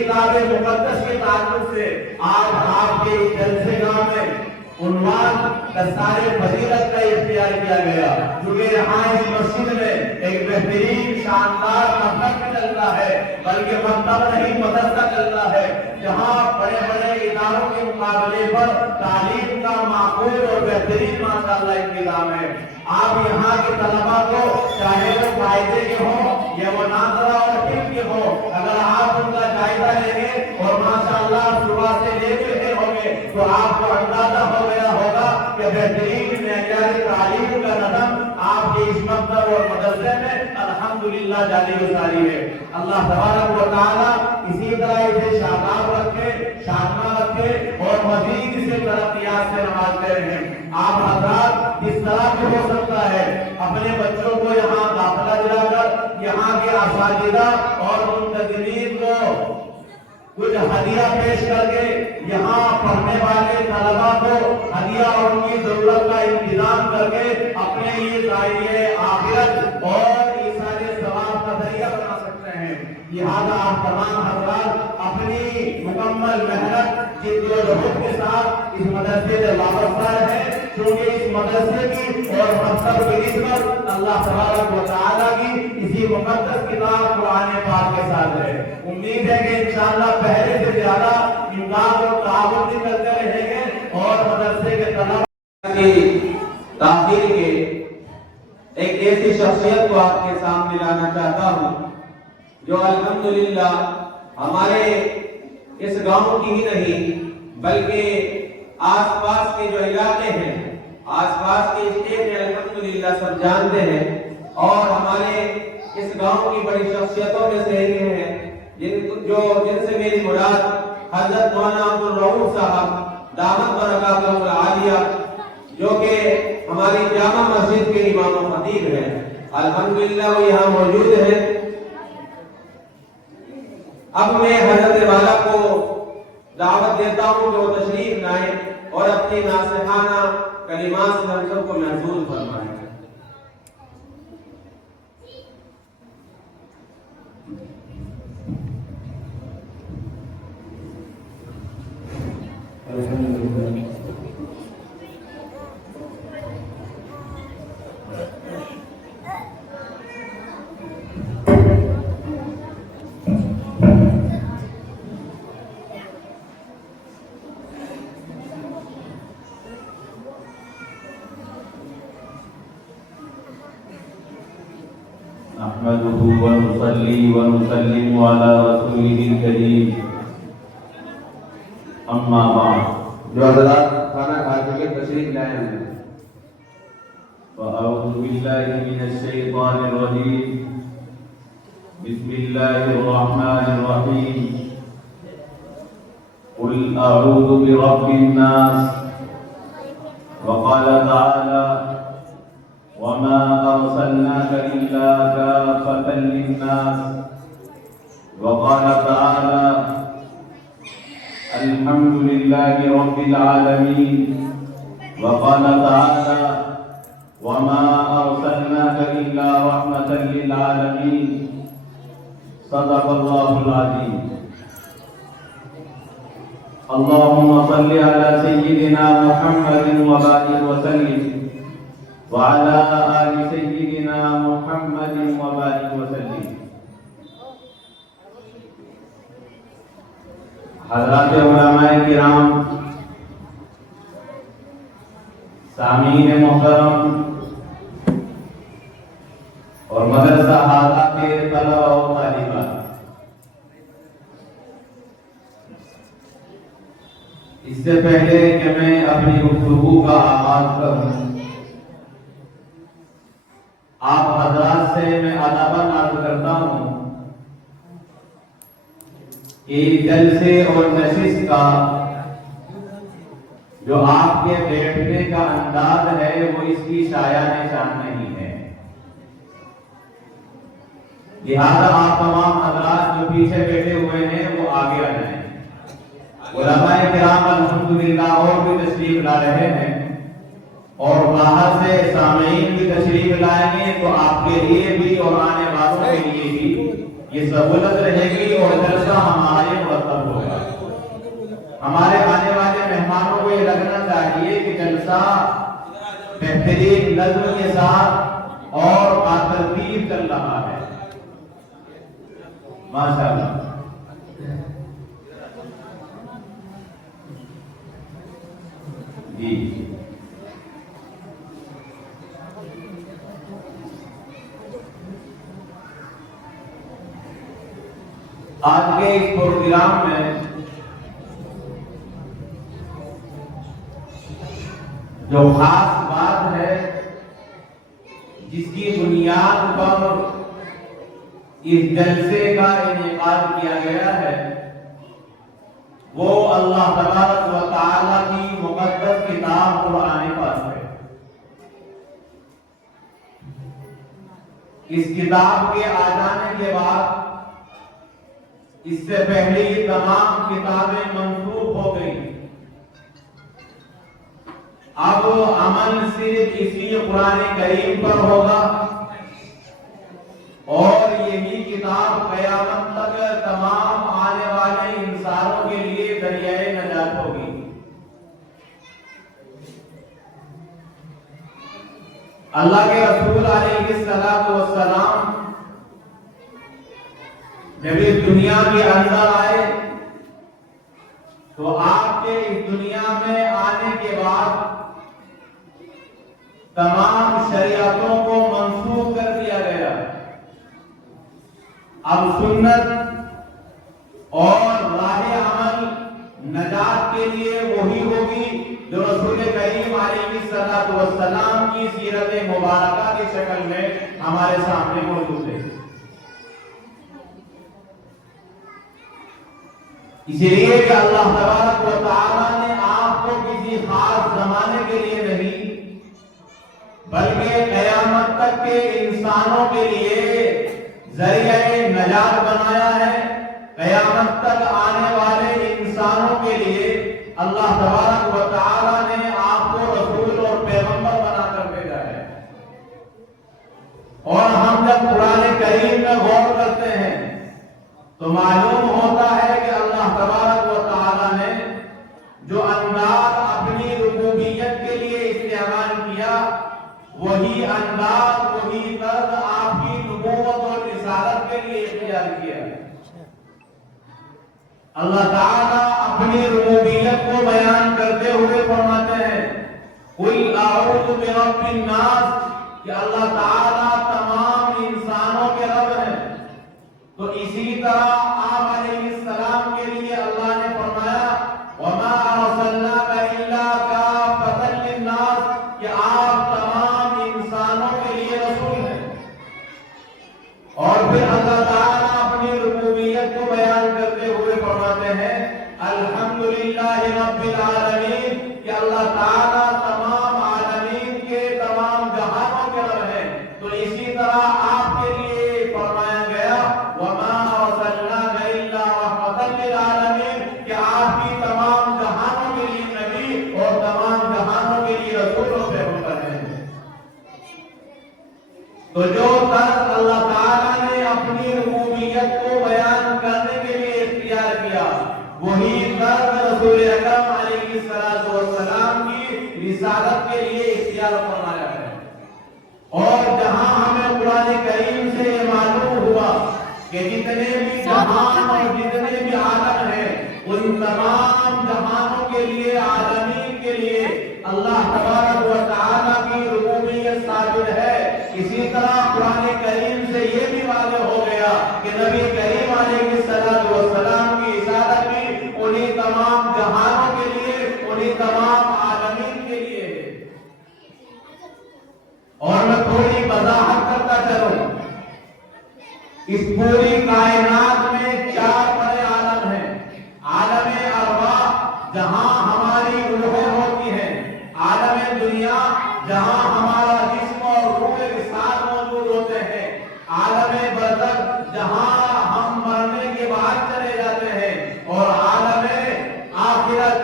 کتاب مقدس کے تعلق سے آج آپ کے جلسے گاہ میں عنوان دستار فضیلت کا اختیار کیا گیا، کیونکہ یہاں اس مسجد میں ایک بہترین شاندار مکتب چل رہا ہے، بلکہ مکتب نہیں مدرسہ چل رہا ہے، جہاں بڑے بڑے اداروں کے مقابلے پر تعلیم کا معقول اور بہترین ماشاءاللہ انتظام ہے۔ آپ یہاں کے طلباء کو چاہے وہ فائدے کے ہوں یا وہ ناظرہ اور ٹیم کے ہوں، اگر آپ ان کا جائزہ لیں گے اور ماشاءاللہ صبح سے لے کے پھر ہوں گے تو آپ کو اندازہ ہو گیا ہوگا کہ بہترین معیاری تعلیم کا نظم آپ کے اس مکتب اور مدرسے میں الحمدللہ جاری و ساری ہے۔ اللہ تبارک و تعالیٰ اسی طرح اسے شاداب رکھے، شادماں رکھے اور مزید اسے ترقیات سے نوازتے رہیں۔ آپ حضرات جس طرح بھی ہو سکتا ہے اپنے بچوں کو یہاں داخلہ دلا کر یہاں کے اساتذہ اور منتظمین کو کچھ ہدیہ پیش کر کے یہاں پڑھنے والے طلباء کو ہدیہ اور ان کی ضرورت کا انتظام کر کے اپنے لیے ذریعہ آخرت اور ایصال ثواب کا ذریعہ بنا سکتے ہیں۔ لہذا آپ تمام حضرات اپنی مکمل محنت جد و جہد کے ساتھ اس مدرسے سے وابستہ رہیں، کیونکہ اس مدرسے کی اور مکتب کی نسبت اللہ تبارک و تعالیٰ کی اسی مقدس کتاب قرآن پاک کے ساتھ ہے۔ امید ہے کہ انشاءاللہ پہلے سے زیادہ امداد اور تعاون بھی کرتے رہیں گے اور مدرسے کے طلباء کی تاخیر کے ایک ایسی شخصیت کو آپ کے سامنے لانا چاہتا ہوں جو الحمدللہ ہمارے اس گاؤں کی ہی نہیں بلکہ آس پاس کے جو علاقے ہیں، آس پاس کے اسٹیٹ میں الحمدللہ سب جانتے ہیں، اور ہمارے اس گاؤں کی بڑی شخصیتوں میں سے یہ ہیں جن سے میری مراد حضرت مولانا عبدالرؤوف صاحب دامت برکاتہ العالیہ جو کہ ہماری جامع مسجد کے امام و خطیب ہیں، الحمدللہ وہ یہاں موجود ہیں۔ اب میں حضرت والا کو دعوت دیتا ہوں کہ وہ تشریف لائیں اور اپنی ناصحانہ کلمات سے ہم سب کو محفوظ فرمائیں۔ نحمده ونصلي ونسلم على رسوله الكريم اما بعد جو حضرات کھانا کھا کے تشریف لائے ہیں، فأعوذ بالله من الشيطان الرجيم بسم الله الرحمن الرحيم قل أعوذ برب الناس وقال تعالى وما أرسلناك إلا كافة للناس وقال تعالى الحمد لله رب العالمين وقال تعالى وما أرسلناك إلا رحمة للعالمين صدق الله العظيم اللهم صل على سيدنا محمد وبارك وسلم وعلى آل سيدنا محمد وبارك وسلم۔ حضرات علماء کرام، سامعین محترم اور مدرسہ حاضرہ کے طلباء و طالبات، اس سے پہلے کہ میں اپنی گفتگو کا آغاز کروں، آپ حضرات سے میں ادب عرض کرتا ہوں کہ جلسے اور نشست کا جو آپ کے بیٹھنے کا انداز ہے وہ اس کی شایع نشان نہیں ہے، لہذا آپ تمام حضرات جو پیچھے بیٹھے ہوئے ہیں وہ آگے آ جائیں۔ علماء کرام الحمدللہ اور بھی تشریف لا رہے ہیں اور باہر سے سامعین بھی تشریف لائیں گے تو آپ کے لیے بھی اور آنے والوں کے لیے بھی یہ سہولت رہے گی اور جلسہ ہمارے نظم کے ساتھ اور باترتیب چل رہا ہے. ماشاءاللہ. جی آج کے اس پروگرام میں جو خاص بات ہے جس کی بنیاد پر اس جلسے کا انعقاد کیا گیا ہے وہ اللہ تبارک و تعالی کی مقدس کتاب قرآن پاک ہے. اس کتاب کے آ جانے کے بعد اس سے پہلے یہ تمام کتابیں منسوخ ہو گئی. اب عمل صرف اسی قرآن کریم پر ہوگا اور یہی کتاب قیامت تک تمام آنے والے انسانوں کے لیے ذریعہ نجات ہوگی. اللہ کے رسول علیہ الصلوۃ والسلام جب اس دنیا کے اندر آئے تو آپ کے اس دنیا میں آنے کے بعد تمام شریعتوں کو منسوخ کر دیا گیا. اب سنت اور راہ عمل نجات کے لیے وہی ہوگی جو رسول کریم علیہ الصلوۃ والسلام کی سیرت مبارکہ کی شکل میں ہمارے سامنے موجود ہے. اسی لیے کہ اللہ تبارک و تعالی نے آپ کو کسی خاص زمانے کے لیے نہیں بلکہ قیامت تک کے انسانوں کے لیے ذریعہ نجات بنایا ہے. قیامت تک آنے والے انسانوں کے لیے اللہ تبارک و تعالی نے آپ کو رسول اور پیغمبر بنا کر بھیجا ہے. اور ہم جب قرآن کریم میں غور کرتے ہیں تو معلوم ہوتا ہے کہ اللہ تبارک و تعالی نے جو انداز اپنی ربوبیت کے لیے استعمال کیا وہی انداز وہی طرز آپ کی نبوت اور رسالت کے لیے اختیار کیا. اللہ تعالیٰ اپنی ربوبیت کو بیان کرتے ہوئے فرماتے ہیں قُلْ أَعُوذُ بِرَبِّ النَّاسِ کہ اللہ تعالیٰ تمام انسانوں کے رب ہیں. تو اسی طرح آپ علیہ السلام کے لیے اللہ نے فرمایا وَمَا أَرْسَلْنَاكَ إِلَّا كَافَّةً لِلنَّاسِ کہ آپ تمام انسانوں کے لیے رسول ہیں. اور پھر اللہ تعالیٰ اپنی ربوبیت کو بیان کرتے ہوئے فرماتے ہیں الحمدللہ رب العالمین کہ اللہ تعالیٰ تمام عالمین کے تمام جہانوں کے رب ہیں. تو اسی طرح آپ کے لیے فرمایا گیا وَمَا أَرْسَلْنَاكَ إِلَّا رَحْمَةً لِلْعَالَمِينَ کہ آپ کی تمام جہانوں کے لیے نبی اور تمام جہانوں کے لیے رسول و پیغمبر ہیں. تو جو طرز اللہ تعالیٰ نے اپنی ربوبیت کو بیان کرنے کے لیے اختیار کیا وہی طرز رسول اکرم علیہ الصلوۃ والسلام کی رسالت کے لیے اختیار فرمایا ہے. اور جہاں ہمیں قرآن کریم سے یہ معلوم ہوا کہ جتنے بھی جہان اور جتنے بھی عالم ہیں ان تمام جہانوں کے لیے عالمین کے لیے اللہ تبارک و تعالیٰ کی ربوبیت ثابت ہے. اسی طرح قرآن کریم سے یہ بھی واضح ہو گیا کہ نبی کریم علیہ الصلوۃ والسلام کی رسالت بھی انہی تمام جہانوں کے لیے انہی تمام عالمین کے لیے. اور میں تھوڑی وضاحت کرتا چلوں اس پوری کائنات میں 4 بڑے عالم ہیں. عالم ارواح جہاں ہماری روحیں ہوتی ہیں, عالم دنیا جہاں ہمارا جسم اور روح کے ساتھ موجود ہوتے ہیں, عالم برزخ جہاں ہم مرنے کے بعد چلے جاتے ہیں, اور عالم آخرت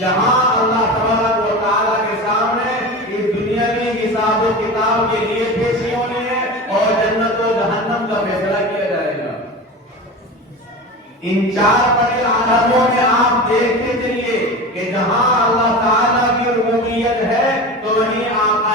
جہاں اللہ تبارک و تعالیٰ کے سامنے اس دنیاوی حساب و کتاب کے لیے پیشی ہونی ہے اور جنت و جہنم کا فیصلہ کیا جائے گا. ان 4 بڑے عالموں میں آپ دیکھتے چلیے کہ جہاں اللہ تعالیٰ کی ربوبیت ہے تو وہیں آقا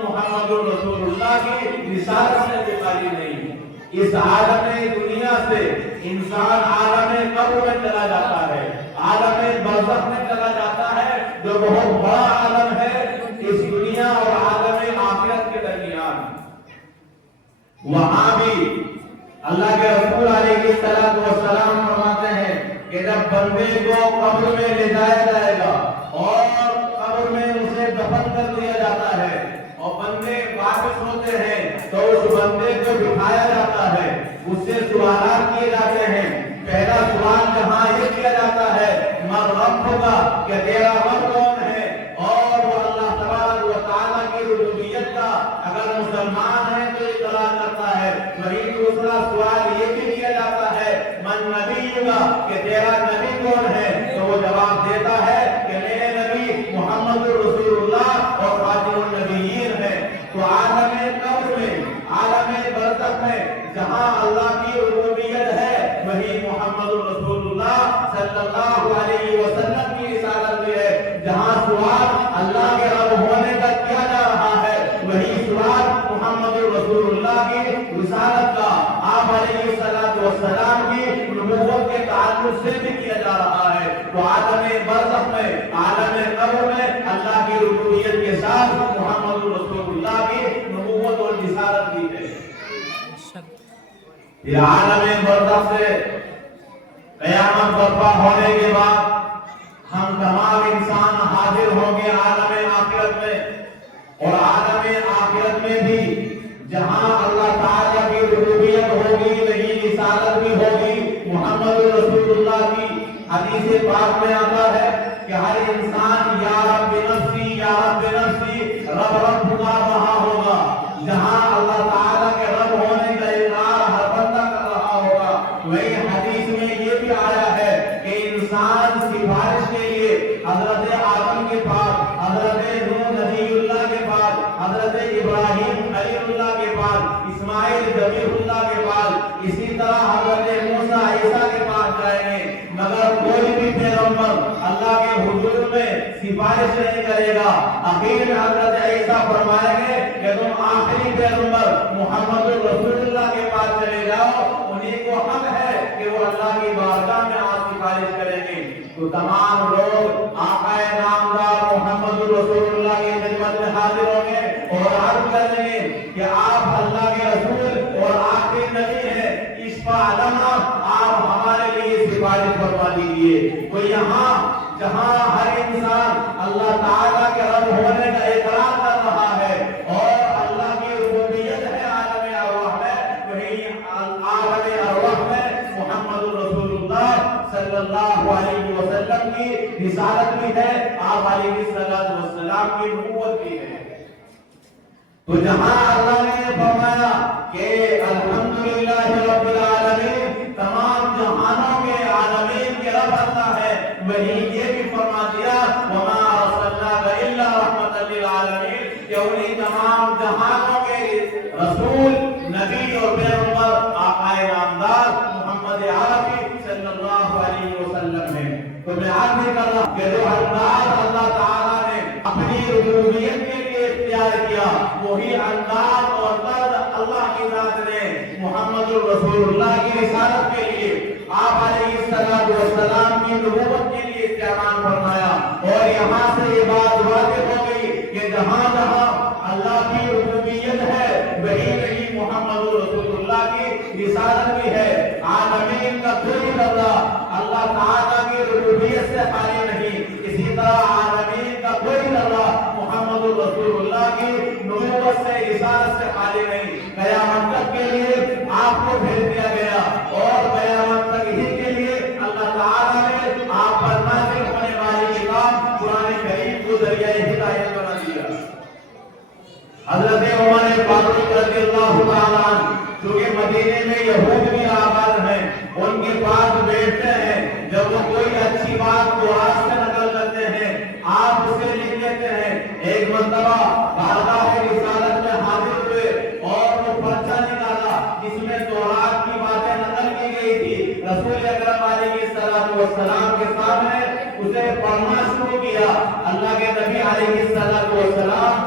محمد رسول اللہ کی رسالت سے بھی خالی نہیں۔ اس عالم دنیا سے انسان عالم قبر میں چلا جاتا ہے، عالم برزخ میں چلا جاتا ہے، جو بہت بڑا عالم ہے اس دنیا اور عالم آخرت کے درمیان۔ وہاں بھی اللہ کے رسول علیہ السلام فرماتے ہیں کہ جب بندے کو قبر میں لے جایا جائے گا اور قبر میں اسے دفن کر دیا جاتا ہے اور بندے واپس ہوتے ہیں تو اس بندے کو بٹھایا جاتا ہے، اس سے سوالات کیے جاتے ہیں۔ پہلا سوال جہاں یہ کیا جاتا ہے من ربک، کہ تیرا رب کون ہے، اور وہ اللہ تبارک و تعالیٰ کی ربوبیت کا اگر مسلمان ہے تو اطلاع کرتا ہے۔ وہیں دوسرا سوال یہ بھی کیا جاتا ہے من نبیک، کہ تیرا نبی کون ہے، تو وہ جواب دیتا ہے کہ میرے نبی محمد رسول اللہ اور خاتم النبیین ہے۔ تو عالم قبر میں، عالم برزخ میں جہاں اللہ کی ربوبیت ہے وہی محمد رسول اللہ صلی اللہ علیہ وسلم کی رسالت بھی ہے۔ جہاں سوال اللہ کے رب ہونے کا کیا جا رہا ہے وہی سوال محمد رسول اللہ کی رسالت کا، آپ علیہ السلام کی نبوت کے تعلق سے بھی کیا جا رہا ہے۔ تو عالم برزخ میں، عالم قبر میں اللہ کی ربوبیت کے ساتھ محمد رسول اللہ کی نبوت اور رسالت بھی ہے۔ پھر عالم برزخ سے قیامت برپا ہونے کے بعد ہم تمام انسان حاضر ہوں گے عالم آخرت میں، اور عالم آخرت میں بھی جہاں اللہ تعالیٰ کی ربوبیت ہوگی وہی رسالت بھی ہوگی محمد رسول اللہ کی۔ حدیث پاک میں آتا ہے کہ ہر انسان یا رب نفسی یا رب نفسی رب رب پکار رہا ہوگا۔ جہاں اللہ تعالیٰ کے رب ہونے کا اقرار ہر بندہ کر رہا ہوگا، وہی حدیث میں یہ بھی آیا ہے کہ انسان سفارش کے لیے حضرت آدم کے پاس، حضرت نوح نبی اللہ کے پاس، حضرت ابراہیم خلیل اللہ کے پاس، اسماعیل ذبیح اللہ کے پاس، اسی طرح حضرت موسیٰ عیسیٰ کے پاس جائیں گے، مگر کوئی بھی پیغمبر اللہ کے حضور میں سفارش نہیں کرے گا۔ آخر میں حضرت عیسیٰ فرمائیں گے کہ تم آخری پیغمبر محمد رسول اللہ کے پاس چلے جاؤ، انہیں کو حق ہے کہ وہ اللہ کی بارگاہ میں آپ سفارش کریں گے۔ تو تمام لوگ آقا نامدار محمد رسول اللہ کی خدمت میں حاضر ہوں گے اور عرض کریں گے کہ آپ اللہ کے رسول اور آخری نبی ہیں، اشفاء لنا، آپ ہمارے لیے سفارش فرما دیجیے۔ تو یہاں جہاں ہر انسان اللہ تعالیٰ کے رب ہونے کا اقرار کر رہا ہے اور اللہ کی ربوبیت ہے عالم ارواح میں، وہی عالم ارواح میں محمد رسول اللہ صلی اللہ علیہ وسلم کی رسالت بھی ہے، آپ علیہ السلام کی نبوت بھی ہے۔ تو جہاں اللہ نے فرمایا کہ الحمدللہ رب العالمین، تمام جہانوں کے عالمین کے رب اللہ ہے، وہی یہ بھی فرما دیا وما ارسلناک الا رحمۃ للعالمین، کہ انہیں تمام جہانوں کے رسول، نبی اور پیغمبر آقا نامدار محمد عربی صلی اللہ علیہ وسلم ہے۔ تو میں عرض کر رہا کہ جو انداز اللہ تعالیٰ نے اپنی ربوبیت کے لیے اختیار کیا وہی انداز اور طرز اللہ کی ذات نے محمد رسول اللہ کی رسالت کے لیے، آپ علیہ السلام کی نبوت کے لیے استعمال فرمایا۔ اور یہاں سے یہ بات واضح ہو گئی کہ جہاں جہاں اللہ کی ربوبیت ہے وہی محمد رسول اللہ کی رسالت بھی ہے۔ عالمین کا کوئی درجہ اللہ تعالیٰ کی ربوبیت سے خالی نہیں، اسی طرح عالمین کا کوئی درجہ محمد رسول اللہ کی نبوت سے، رسالت سے خالی نہیں۔ قیامت تک کے لیے آپ کو بھیج دیا گیا اور قیامت تک ہی کے لیے اللہ تعالیٰ نے آپ پر نازل ہونے والی کتاب قرآن کریم کو ذریعہ ہدایت بنا دیا۔ حضرت عمر فاروق رضی اللہ تعالیٰ عنہ جو کہ مدینے میں یہود بھی آباد ہیں، ان کے پاس بیٹھتے ہیں، جب وہ کوئی اچھی بات قرآن سے نقل کرتے ہیں آپ اسے لکھ لیتے ہیں۔ ایک مرتبہ بارگاہ رسالت میں حاضر ہوئے اور وہ پرچہ نکالا جس میں تورات کی باتیں نقل کی گئی تھی، رسول اکرم علیہ السلام کے سامنے اسے پڑھنا شروع کیا۔ اللہ کے نبی علیہ السلام